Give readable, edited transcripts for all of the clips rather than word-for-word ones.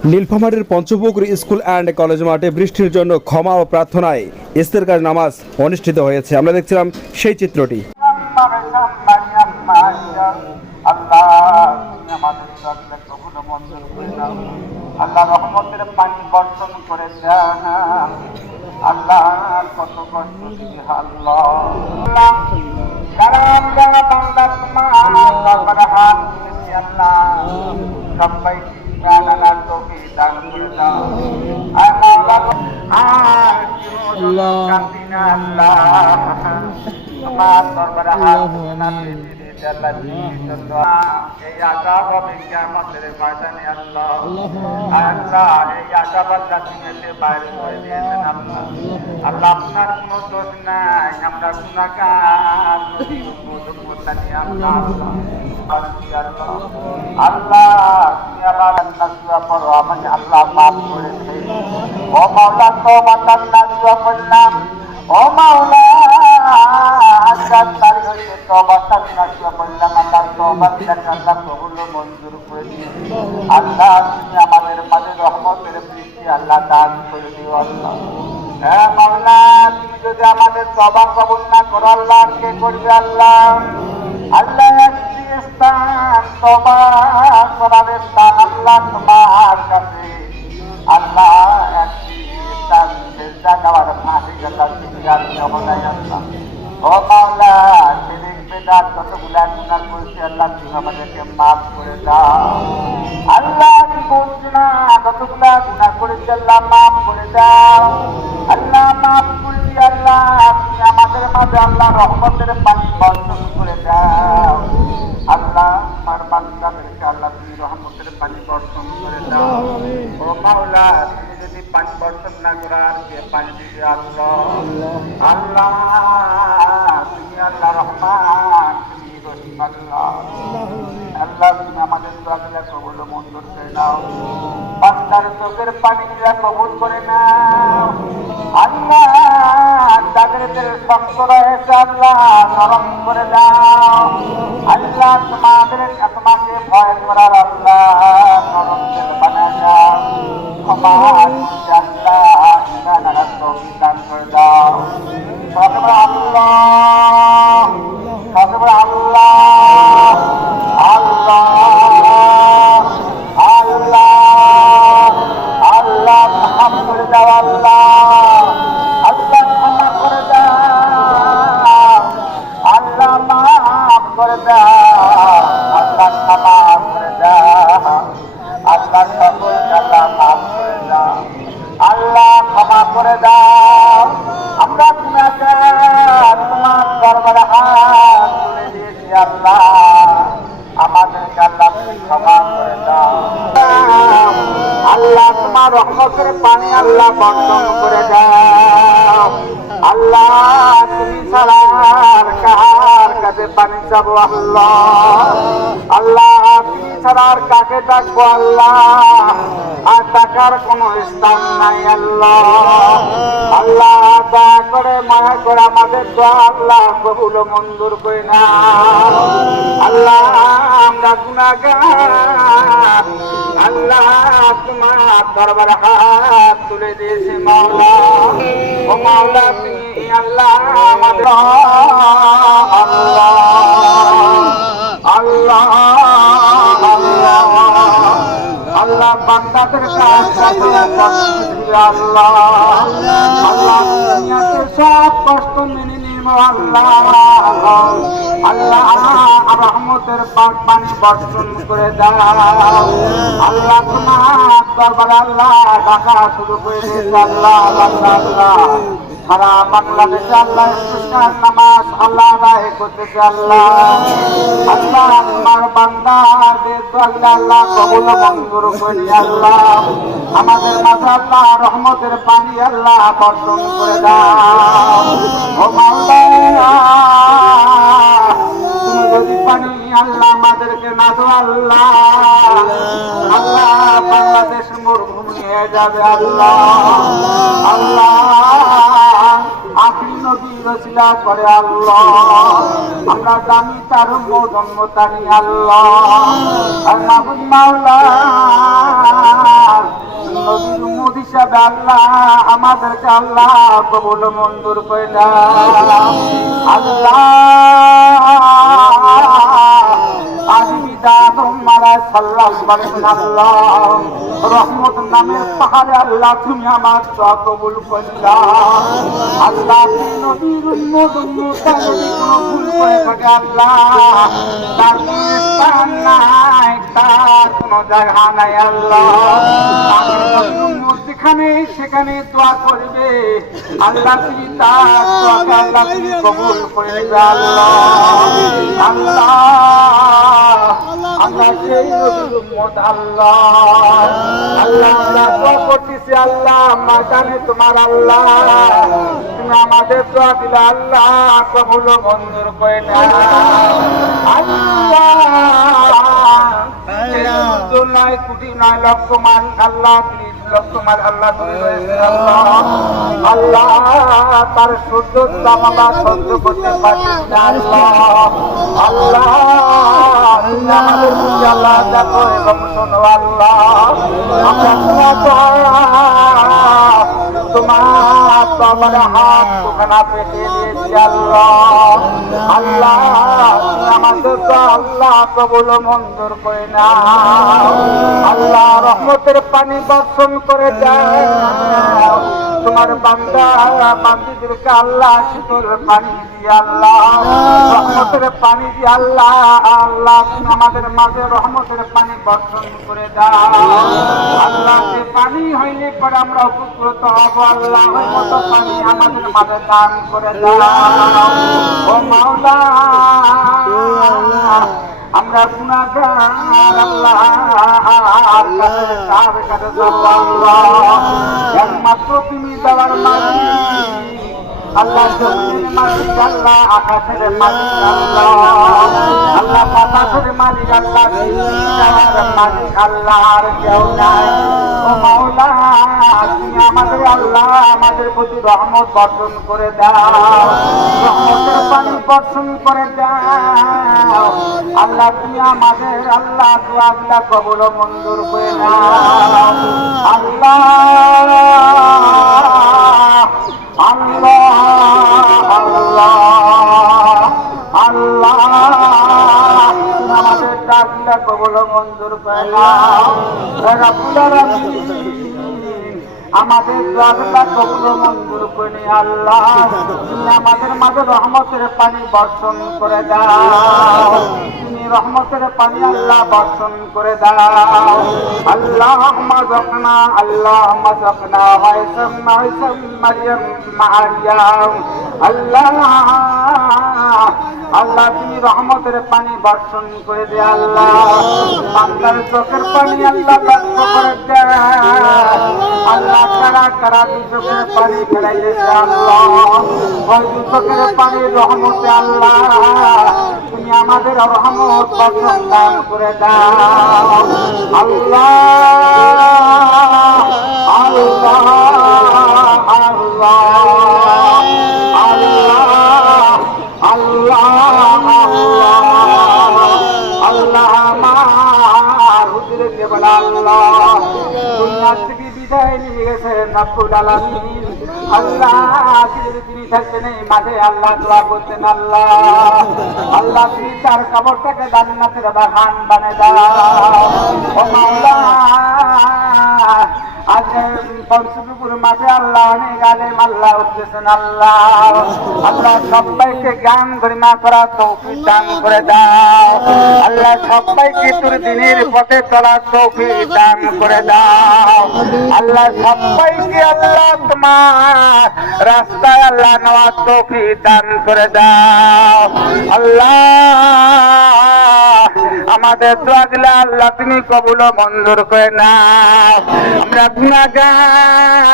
নীলফামারীর Panchapukur school and college মাঠে বৃষ্টির জন্য ক্ষমা ও প্রার্থনায় ইস্তেরকার নামাজ অনুষ্ঠিত হয়েছে। আমরা দেখছিলাম সেই চিত্রটি। আল্লাহ রহমতের পানি বর্ষণ করে দেন। আল্লাহ কত কষ্ট দিবি আল্লাহ সবাই দান করে দাও আমার দরবারে এই আজাব হবে কিয়ামতের ময়দানে আল্লাহ। আল্লাহ এই আজাব আল্লাহ থেকে বাইরে করে দিয়েছেন আল্লাহ। আল্লাহ আপনার কোনো দোষ নাই, আমরা গুনাহগার আল্লাহ তুমি আমার নাসুয়া পড়ো, আমাকে আল্লাহ মাফ করে দেন। ও মাওলা তওবাতান নাসুয়া পড়লাম, ও মাওলা আজাদ তারি হইতে তওবাতান নাসুয়া পড়লাম। আল্লাহ তওবাটাকে আল্লাহ কবুল ও মঞ্জুর করে দিন। আল্লাহ তুমি আমাদের মাঝে রহমতের বৃষ্টি আল্লাহ দান করে দিও আল্লাহ। হ্যাঁ মাওলা তুমি যদি আমাদের তওবা কবুল না করো আল্লাহ কে করবে আল্লাহ? আল্লাহ একটি স্থান তওবা করার স্থান আল্লাহ তোমার কাছে। আল্লাহ একটি স্থান সেজদা দেওয়ার ফাঁসি কথা তুমি নাই আল্লাহ। ও মাওলা শিরক বিদআত যতগুলা গুনাহ করেছি আল্লাহ তুমি আমাদেরকে মাফ করে দাও। আল্লাহ কি বলছি না যতগুলা গুনাহ করেছি আল্লাহ মাফ করে দাও। আল্লাহ মাফ করছি আল্লাহ তুমি আমাদের মাঝে আল্লাহ রহমতের পানি বর্ষণ করে দাও। আল্লাহ আমার বান্দাদেরকে আল্লাহ তুমি রহমতের পানি বর্ষণ করে দাও। ও মাওলা তুমি যদি পানি বর্ষণ না করো আর কে পানি দিবে আল্লাহ? আল্লাহ তুমি আল্লাহ রহমান, তুমি রহিম আল্লাহ। আল্লাহ তুমি আমাদের দোয়াগুলা কবুল ও মঞ্জুর করে নাও। বান্দার চোখের পানিগুলা কবুল করে নাও। আল্লাহ তাদের শক্ত রয়েছে আল্লাহ নরম করে দাও। আল্লাহ তোমাকে ভয় করার আল্লাহ নরম দিল বানায় দাও। ক্ষমা করতে আল্লাহ ইমান আর তৌফিক দান করে দাও। সদর আল্লাহ সদর আল্লাহ আল্লাহ আল্লাহ আল্লাহ মাফ করে দাও আল্লাহ। আল্লাহ ক্ষমা করে দাও। আল্লাহ মাফ করে দাও। আল্লাহ ক্ষমা করে দাও। আল্লাহ সকলকে আল্লাহ মাফ করে দাও। আল্লাহ ক্ষমা করে দাও। আমরা গুনাহগার তোমার দরবারে হাত তুলে দিয়েছি আল্লাহ, আমাদেরকে আল্লাহ তুমি ক্ষমা করে দাও। আল্লাহ তোমার রহমতের পানি আল্লাহ বর্ষণ করে দাও। আল্লাহ তুমি ছাড়া আর কার কাছে পানি চাবো আল্লাহ? আল্লাহ তুমি ছাড়া আর কাকে ডাকবো আল্লাহ? আর টাকার কোন স্থান নাই আল্লাহ। আল্লাহ দয়া করে মায়া করে আমাদের দোয়া আল্লাহ কবুল ও মঞ্জুর করে না। আল্লাহ আমরা গুনাহগার আল্লাহ তোমার দরবারে হাত তুলে দিয়েছি মাওলা। ও মাওলা তুমি আল্লাহ আমাদের আল্লাহ আল্লাহ আল্লাহ বান্দাদের কাছে আল্লাহ আল্লাহ দুনিয়াতে সব কষ্ট মেনে নিব আল্লাহ। আল্লাহ রহমতের পানি বর্ষণ করে দাও। আল্লাহ তোমার দরবারে আল্লাহ ডাকা শুরু করে দিয়েছে আল্লাহ। আল্লাহ সারা বাংলাদেশে আল্লাহ ইস্তেসকার নামাজ আল্লাহ আদায় করতেছে আল্লাহ। আল্লাহ তোমার বান্দাদের দোয়া আল্লাহ কবুল ও মঞ্জুর করে আল্লাহ। আমাদের মাঝে আল্লাহ রহমতের পানি আল্লাহ বর্ষণ করে দাও। ও মাওলা তুমি যদি পানি আল্লাহ আমাদেরকে না দাও আল্লাহ, আল্লাহ বাংলাদেশ মরুভূমি হয়ে যাবে আল্লাহ। আল্লাহ আখির নবীর ওসিলা করে আল্লাহ আমরা দামি তার জন্ম তারি আল্লাহ। আর মাহবুব মাওলা তবে আল্লাহ আমাদেরকে আল্লাহ কবুল মঞ্জুর করে না আল্লাহ রহমত নামের পাহাড়ে আল্লাহ তুমি আমার দোয়া কবুল করলা আল্লাহ নবীর উম্মত উম্মতার যদি কোনো ভুল করে থাকে আল্লাহ তার কোনো স্থান নাই তার কোনো জায়গা নাই আল্লাহ যেখানে সেখানে দোয়া করবে আল্লাহ তুমি তার দোয়াকে আল্লাহ তুমি কবুল করে নেবে আল্লাহ আল্লাহ আমরা সেই নবীর উম্মত আল্লাহ আল্লাহ আমরা দোয়া করতেছি আল্লাহ মাঝানে তোমার আল্লাহ তুমি আমাদের দোয়া দিলে আল্লাহ কবুল মঞ্জুর করে না আল্লাহ নয় কোটি নয় লক্ষ মান আল্লাহ 30 লক্ষ মান আল্লাহ তুমি রয়েছে আল্লাহ আল্লাহ তার সূর্য তামাবা সহ্য করতে পারছি না আল্লাহ আল্লাহ তুমি আমাদের প্রতি আল্লাহ দেখো এবং শোনো আল্লাহ আমরা তোমার তোমার হাত ওখানে পেটে দিয়েছি আল্লাহ আল্লাহ আমাদের আল্লাহ কবুল মঞ্জুর করে না আল্লাহ রহমতের পানি বর্ষণ করে দেয় তোমার বান্দা বান্দিদেরকে আল্লাহ শীতল পানি দিয়ে আল্লাহ রহমতের পানি দিয়ে আল্লাহ আল্লাহ আমাদের মাঝে রহমতের পানি বর্ষণ করে দাও আল্লাহ সে পানি হইলে পরে আমরা উপকৃত হব আল্লাহ ওই মতো পানি আমাদের মাঝে দান করে দাও ও মাওলা আমরা গুনাহগার আল্লাহ একমাত্র তুমি দেওয়ার মালিক আল্লাহ জমিনের মালিক আল্লাহ আকাশের মালিক আল্লাহ আল্লাহ বাতাসের মালিক আল্লাহ দেওয়ার মালিক আল্লাহ আর কেউ নাই ও মাওলা তুমি আমাদের আল্লাহ আমাদের প্রতি রহমত বর্ষণ করে দাও রহমতের পানি বর্ষণ করে দাও আল্লাহ তুমি আমাদের আল্লাহ দোয়াগুলা কবুল মঞ্জুর করে নাও আল্লাহ আল্লাহ আল্লাহ আল্লাহ আমাদের ডাকগুলা কবুল মঞ্জুর করে নাও রব্বুল আলামিন আমাদের দোয়াগুলা কবুল মঞ্জুর করে আল্লাহ তুমি আমাদের মাঝে রহমতের পানি বর্ষণ করে দাও তুমি রহমতের পানি আল্লাহ বর্ষণ করে দাও আল্লাহুম্মা যাকনা আল্লাহুম্মা যাকনা হাইসাম মারিয়াম মারিয়াম আল্লাহ আল্লাহ তুমি রহমতের পানি বর্ষণ করে দে আল্লাহ বান্দার চোখের পানি আল্লাহ লক্ষ্য করে দে আল্লাহ কারা কারা চোখের পানি ফেরাইলেছে আল্লাহ ওই চোখের পানি রহমতে আল্লাহ তুমি আমাদের রহমত বর্ষণ দান করে দাও আল্লাহ আল্লাহ আল্লাহ আল্লাহ আল্লাহ আল্লাহ আমার হুজুরের কেবল আল্লাহ দুনিয়া থেকে বিদায় নিয়ে গেছেন রব্বুল আলামিন আল্লাহ তিনি থাকতেন এই মাঠে আল্লাহ দোয়া করতেন আল্লাহ আল্লাহ তুমি তার কবরটাকে জান্নাতের বাগান বানিয়ে দাও ও মাওলা আজকে পঞ্চপুকুর মাঠে আল্লাহ অনেক আলেম আল্লাহ উঠতেছেন আল্লাহ আল্লাহ সবাইকে জ্ঞান গরিমা করা তৌফিক দান করে দাও আল্লাহ সবাইকে তোর দিনের পথে চলার তৌফিক দান করে দাও আল্লাহ সবাইকে আল্লাহ তোমার রাস্তায় আল্লাহ নেওয়ার তৌফিক দান করে দাও আল্লাহ আমাদের দোয়া দিলে আল্লাহ তুমি কবুল মঞ্জুর করে নাও আমরা গুনাহগার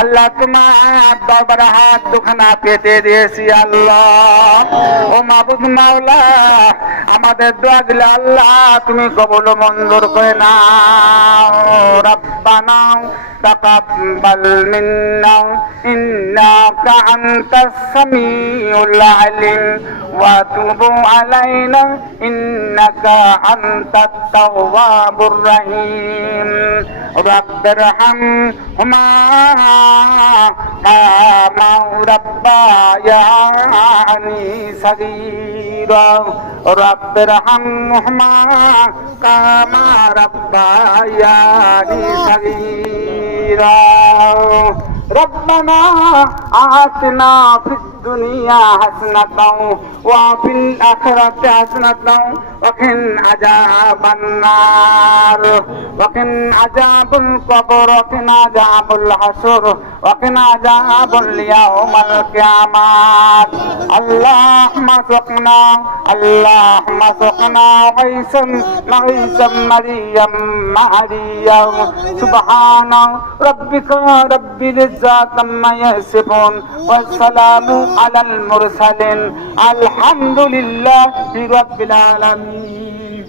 আল্লাহ তোমার দরবারে হাত দুখানা পেতে দিয়েছি আল্লাহ ও মাবুদ মাওলা আমাদের দোয়া দিলে আল্লাহ তুমি কবুল মঞ্জুর করে নাও রব্বানা তাকাব্বাল মিন্না ইন্নাকা আনতাস সামিউল আলিম ওয়া তুব আলাইনা ইন্নাকা আনতাত তাওয়াবুর রহিম رب ارحمهما كما ربياني صغيرا رب ارحمهما كما ربياني صغيرا ربنا آتنا في الدنيا حسنة وفي الآخرة حسنة وقنا عذاب النار وقنا عذاب القبر وقنا عذاب الحشر وقنا عذاب اليوم القيامة اللهم سقنا غيثا مريم مريم سبحان ربك رب العزة عما يصفون والسلام على المرسلين الحمد لله رب العالمين